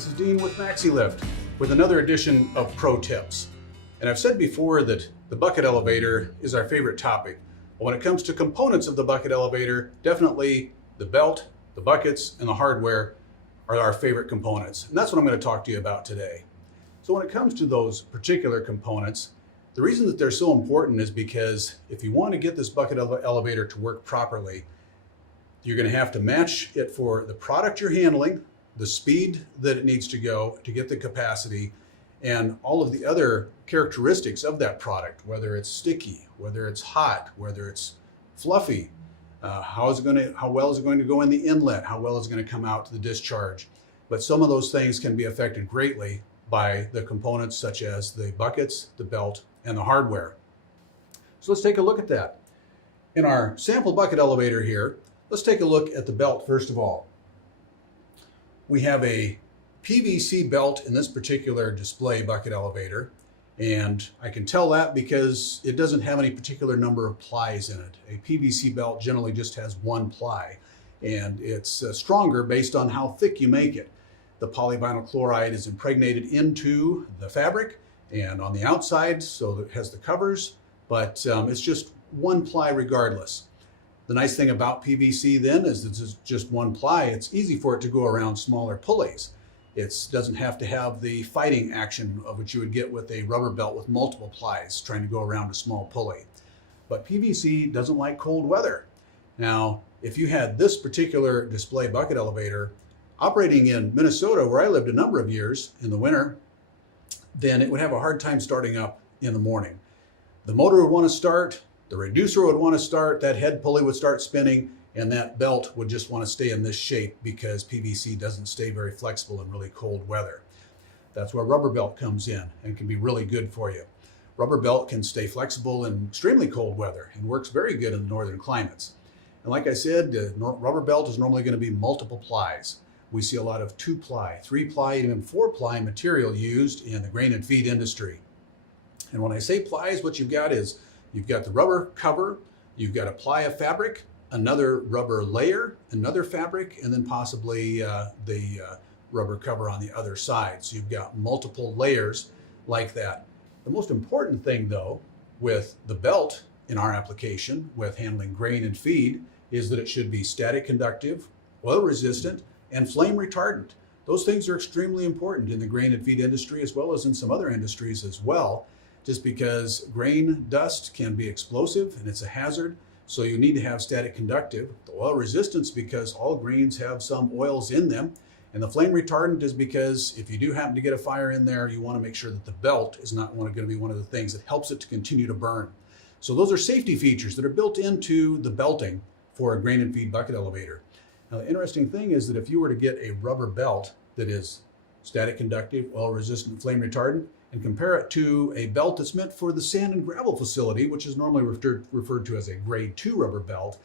this is Dean with Maxi-Lift with another edition of Pro Tips. And I've said before that the bucket elevator is our favorite topic. But when it comes to components of the bucket elevator, definitely the belt, the buckets, and the hardware are our favorite components. And that's what I'm going to talk to you about today. So when it comes to those particular components, the reason that they're so important is because if you want to get this bucket elevator to work properly, you're going to have to match it for the product you're handling, the speed that it needs to go to get the capacity, and all of the other characteristics of that product, whether it's sticky, whether it's hot, whether it's fluffy, how well is it going to go in the inlet, how well is it going to come out to the discharge. But some of those things can be affected greatly by the components such as the buckets, the belt, and the hardware. So let's take a look at that. In our sample bucket elevator here, let's take a look at the belt first of all. We have a PVC belt in this particular display bucket elevator, and I can tell that because it doesn't have any particular number of plies in it. A PVC belt generally just has one ply, and it's stronger based on how thick you make it. The polyvinyl chloride is impregnated into the fabric and on the outside, so that it has the covers, but it's just one ply regardless. The nice thing about PVC then is it's just one ply. It's easy for it to go around smaller pulleys. It doesn't have to have the fighting action of which you would get with a rubber belt with multiple plies trying to go around a small pulley. But PVC doesn't like cold weather. Now, if you had this particular display bucket elevator operating in Minnesota, where I lived a number of years in the winter, then it would have a hard time starting up in the morning. The motor would want to start, the reducer would want to start, that head pulley would start spinning, and that belt would just want to stay in this shape because PVC doesn't stay very flexible in really cold weather. That's where rubber belt comes in and can be really good for you. Rubber belt can stay flexible in extremely cold weather and works very good in the northern climates. And like I said, rubber belt is normally going to be multiple plies. We see a lot of 2-ply, 3-ply, even 4-ply material used in the grain and feed industry. And when I say plies, what you've got is you've got the rubber cover, you've got a ply of fabric, another rubber layer, another fabric, and then possibly the rubber cover on the other side. So you've got multiple layers like that. The most important thing though with the belt in our application with handling grain and feed is that it should be static conductive, oil resistant, and flame retardant. Those things are extremely important in the grain and feed industry as well as in some other industries as well, just because grain dust can be explosive and it's a hazard. So you need to have static conductive. The oil resistance because all grains have some oils in them. And the flame retardant is because if you do happen to get a fire in there, you want to make sure that the belt is not going to be one of the things that helps it to continue to burn. So those are safety features that are built into the belting for a grain and feed bucket elevator. Now the interesting thing is that if you were to get a rubber belt that is static conductive, oil resistant, flame retardant, and compare it to a belt that's meant for the sand and gravel facility, which is normally referred to as a grade 2 rubber belt,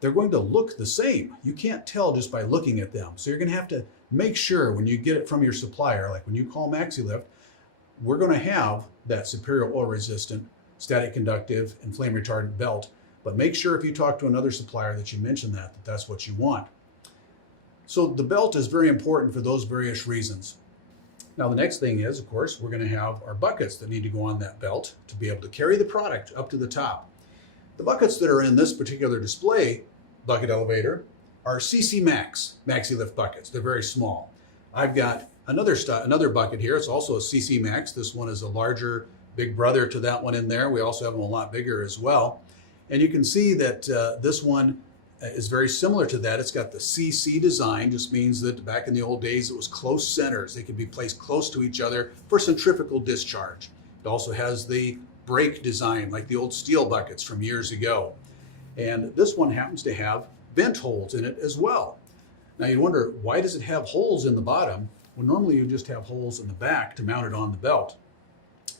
they're going to look the same. You can't tell just by looking at them. So you're going to have to make sure when you get it from your supplier, like when you call Maxi-Lift, we're going to have that superior oil resistant, static conductive, and flame retardant belt. But make sure if you talk to another supplier that you mention that that's what you want. So the belt is very important for those various reasons. Now the next thing is, of course, we're going to have our buckets that need to go on that belt to be able to carry the product up to the top. The buckets that are in this particular display bucket elevator are CC Max Maxi-Lift buckets. They're very small. I've got another bucket here. It's also a CC Max. This one is a larger big brother to that one in there. We also have them a lot bigger as well. And you can see that this one is very similar to that. It's got the CC design, just means that back in the old days it was close centers. They could be placed close to each other for centrifugal discharge. It also has the brake design like the old steel buckets from years ago. And this one happens to have vent holes in it as well. Now you wonder, why does it have holes in the bottom? Well, normally you just have holes in the back to mount it on the belt.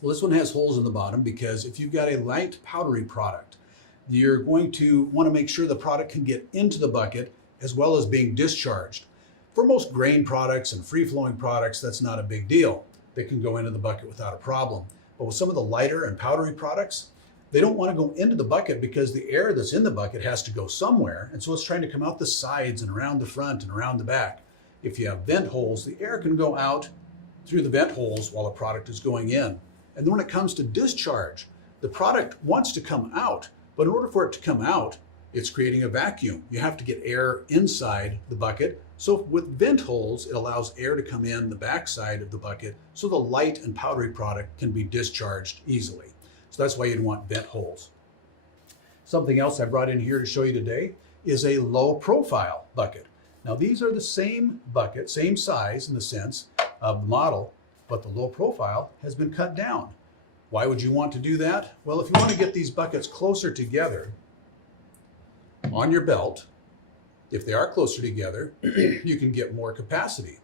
Well, this one has holes in the bottom because if you've got a light powdery product, you're going to want to make sure the product can get into the bucket as well as being discharged. For most grain products and free-flowing products, that's not a big deal. They can go into the bucket without a problem. But with some of the lighter and powdery products, they don't want to go into the bucket because the air that's in the bucket has to go somewhere. And so it's trying to come out the sides and around the front and around the back. If you have vent holes, the air can go out through the vent holes while the product is going in. And then when it comes to discharge, the product wants to come out, but in order for it to come out, it's creating a vacuum. You have to get air inside the bucket. So with vent holes, it allows air to come in the backside of the bucket so the light and powdery product can be discharged easily. So that's why you'd want vent holes. Something else I brought in here to show you today is a low profile bucket. Now these are the same bucket, same size in the sense of the model, but the low profile has been cut down. Why would you want to do that? Well, if you want to get these buckets closer together on your belt, if they are closer together, you can get more capacity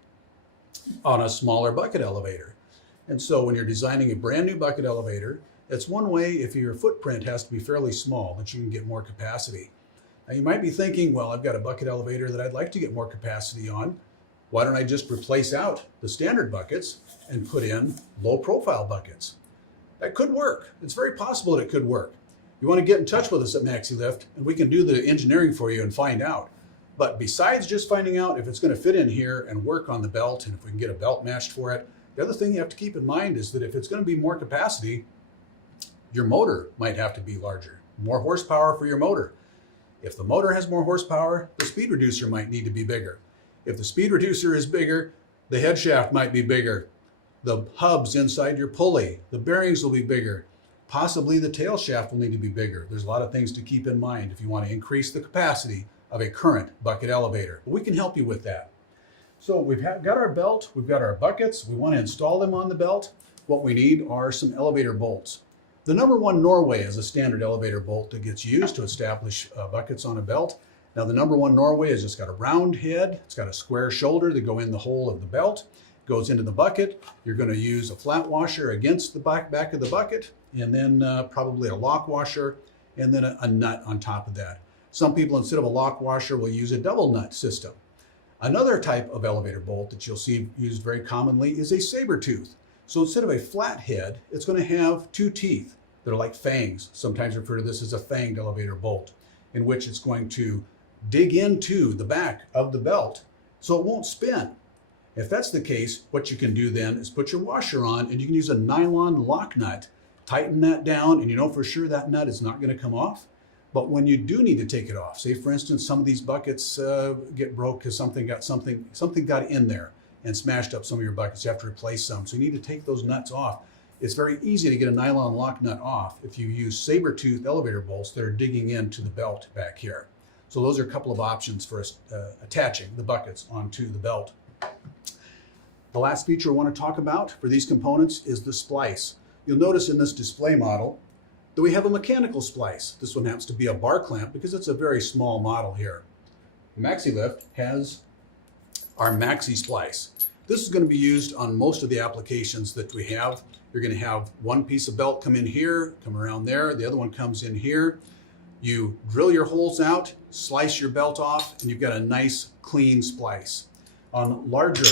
on a smaller bucket elevator. And so when you're designing a brand new bucket elevator, that's one way, if your footprint has to be fairly small, that you can get more capacity. Now you might be thinking, well, I've got a bucket elevator that I'd like to get more capacity on. Why don't I just replace out the standard buckets and put in low profile buckets? That could work. It's very possible that it could work. You want to get in touch with us at Maxi-Lift and we can do the engineering for you and find out. But besides just finding out if it's going to fit in here and work on the belt and if we can get a belt matched for it, the other thing you have to keep in mind is that if it's going to be more capacity, your motor might have to be larger, more horsepower for your motor. If the motor has more horsepower, the speed reducer might need to be bigger. If the speed reducer is bigger, the head shaft might be bigger. The hubs inside your pulley, the bearings will be bigger. Possibly the tail shaft will need to be bigger. There's a lot of things to keep in mind if you want to increase the capacity of a current bucket elevator. We can help you with that. So we've got our belt, we've got our buckets, we want to install them on the belt. What we need are some elevator bolts. The number one Norway is a standard elevator bolt that gets used to establish buckets on a belt. Now the number one Norway has just got a round head, it's got a square shoulder that go in the hole of the belt, goes into the bucket. You're going to use a flat washer against the back of the bucket, and then probably a lock washer, and then a nut on top of that. Some people, instead of a lock washer, will use a double nut system. Another type of elevator bolt that you'll see used very commonly is a saber tooth. So instead of a flat head, it's going to have two teeth that are like fangs. Sometimes refer to this as a fanged elevator bolt, in which it's going to dig into the back of the belt so it won't spin. If that's the case, what you can do then is put your washer on and you can use a nylon lock nut, tighten that down, and you know for sure that nut is not going to come off. But when you do need to take it off, say for instance, some of these buckets get broke because something got in there and smashed up some of your buckets. You have to replace some. So you need to take those nuts off. It's very easy to get a nylon lock nut off if you use saber tooth elevator bolts that are digging into the belt back here. So those are a couple of options for attaching the buckets onto the belt. The last feature I want to talk about for these components is the splice. You'll notice in this display model that we have a mechanical splice. This one happens to be a bar clamp because it's a very small model here. Maxi-Lift has our Maxi Splice. This is going to be used on most of the applications that we have. You're going to have one piece of belt come in here, come around there, the other one comes in here. You drill your holes out, slice your belt off, and you've got a nice clean splice. On larger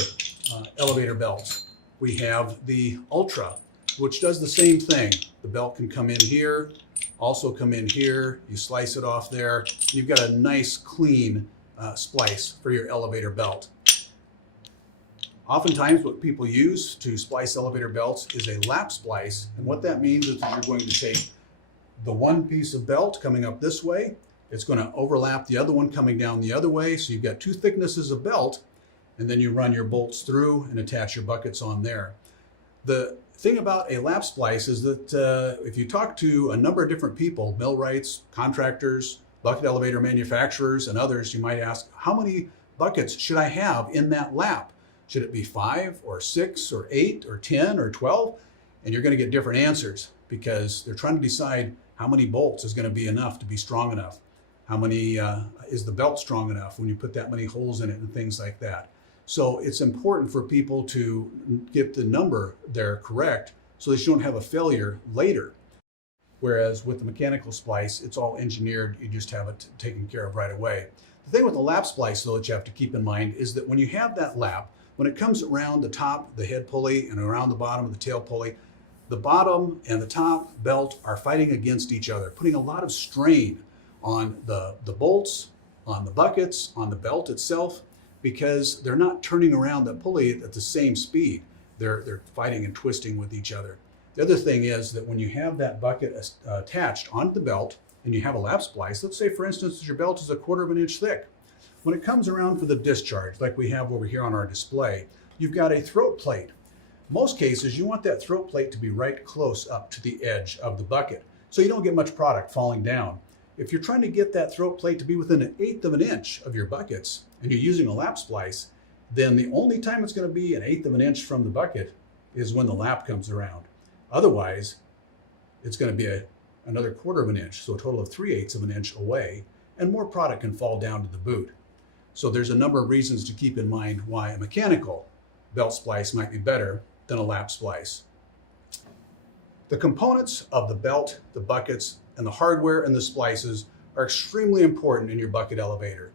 elevator belts, we have the Ultra, which does the same thing. The belt can come in here, also come in here, you slice it off there, you've got a nice clean splice for your elevator belt. Oftentimes what people use to splice elevator belts is a lap splice, and what that means is that you're going to take the one piece of belt coming up this way, it's going to overlap the other one coming down the other way, so you've got two thicknesses of belt, and then you run your bolts through and attach your buckets on there. The thing about a lap splice is that if you talk to a number of different people, millwrights, contractors, bucket elevator manufacturers, and others, you might ask, how many buckets should I have in that lap? Should it be 5 or 6 or 8 or 10 or 12? And you're going to get different answers because they're trying to decide how many bolts is going to be enough to be strong enough. How many is the belt strong enough when you put that many holes in it and things like that. So it's important for people to get the number there correct so that you don't have a failure later. Whereas with the mechanical splice, it's all engineered, you just have it taken care of right away. The thing with the lap splice though that you have to keep in mind is that when you have that lap, when it comes around the top, the head pulley, and around the bottom of the tail pulley, the bottom and the top belt are fighting against each other, putting a lot of strain on the bolts, on the buckets, on the belt itself. because they're not turning around the pulley at the same speed. They're fighting and twisting with each other. The other thing is that when you have that bucket attached onto the belt and you have a lap splice, let's say for instance your belt is 1/4 of an inch thick. When it comes around for the discharge, like we have over here on our display, you've got a throat plate. Most cases you want that throat plate to be right close up to the edge of the bucket so you don't get much product falling down. If you're trying to get that throat plate to be within 1/8 of an inch of your buckets and you're using a lap splice, then the only time it's going to be 1/8 of an inch from the bucket is when the lap comes around. Otherwise, it's going to be another 1/4 of an inch, so a total of 3/8 of an inch away, and more product can fall down to the boot. So there's a number of reasons to keep in mind why a mechanical belt splice might be better than a lap splice. The components of the belt, the buckets, and the hardware and the splices are extremely important in your bucket elevator.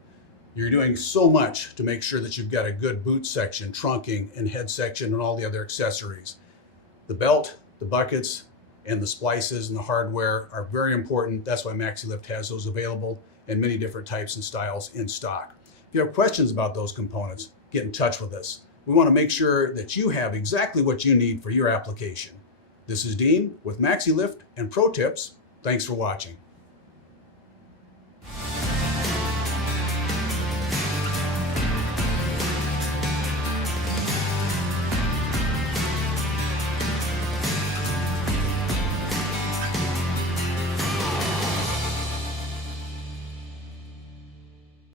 You're doing so much to make sure that you've got a good boot section, trunking, and head section, and all the other accessories. The belt, the buckets, and the splices and the hardware are very important. That's why Maxi-Lift has those available in many different types and styles in stock. If you have questions about those components, get in touch with us. We want to make sure that you have exactly what you need for your application. This is Dean with Maxi-Lift and Pro Tips. Thanks for watching.